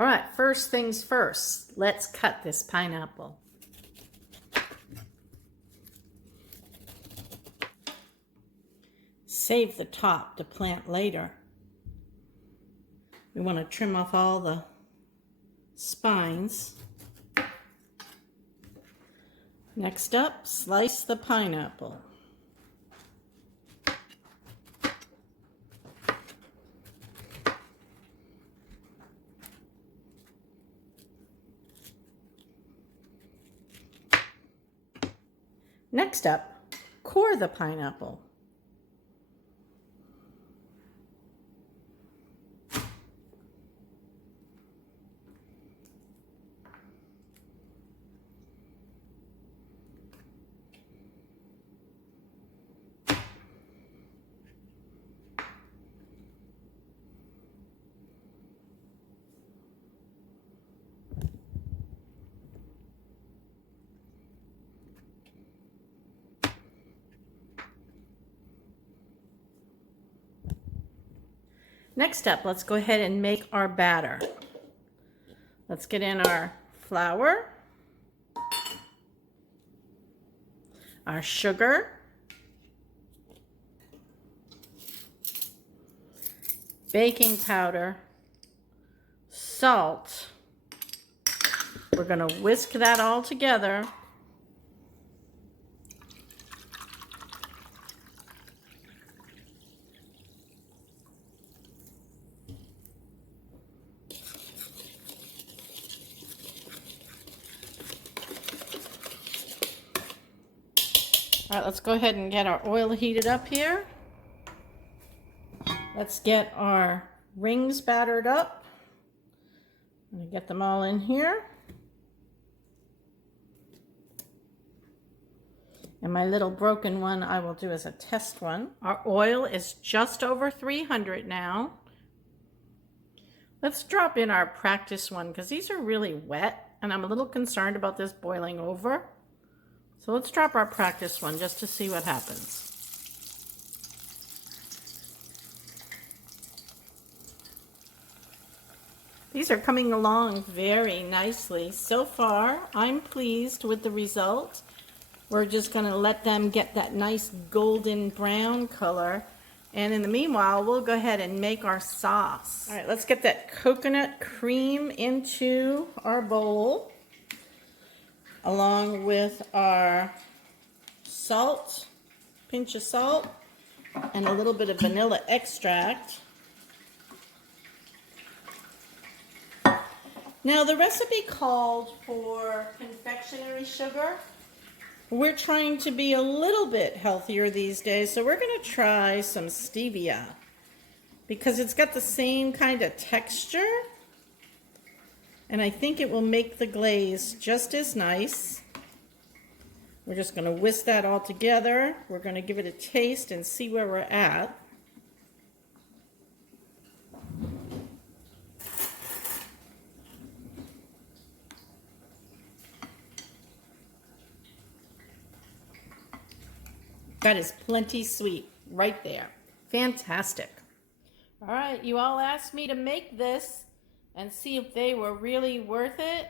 All right, first things first, let's cut this pineapple. Save the top to plant later. We want to trim off all the spines. Next up, slice the pineapple. Next up, core the pineapple. Next up, let's go ahead and make our batter. Let's get in our flour, our sugar, baking powder, salt. We're going to whisk that all together. All right, let's go ahead and get our oil heated up here. Let's get our rings battered up. I'm gonna get them all in here. And my little broken one I will do as a test one. Our oil is just over 300 now. Let's drop in our practice one because these are really wet and I'm a little concerned about this boiling over. So let's drop our practice one just to see what happens. These are coming along very nicely. So far, I'm pleased with the result. We're just going to let them get that nice golden brown color. And in the meanwhile, we'll go ahead and make our sauce. All right, let's get that coconut cream into our bowl, along with our salt, pinch of salt, and a little bit of vanilla extract. Now the recipe called for confectionery sugar. We're trying to be a little bit healthier these days, so we're going to try some stevia because it's got the same kind of texture. And I think it will make the glaze just as nice. We're just going to whisk that all together. We're going to give it a taste and see where we're at. That is plenty sweet right there. Fantastic. All right, you all asked me to make this and see if they were really worth it.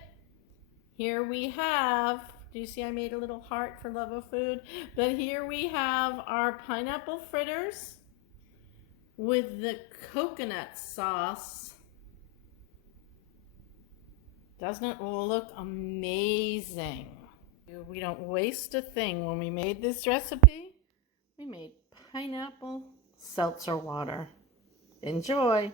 Here we have, do you see I made a little heart for love of food? But here we have our pineapple fritters with the coconut sauce. Doesn't it look amazing? We don't waste a thing. When we made this recipe, we made pineapple seltzer water. Enjoy!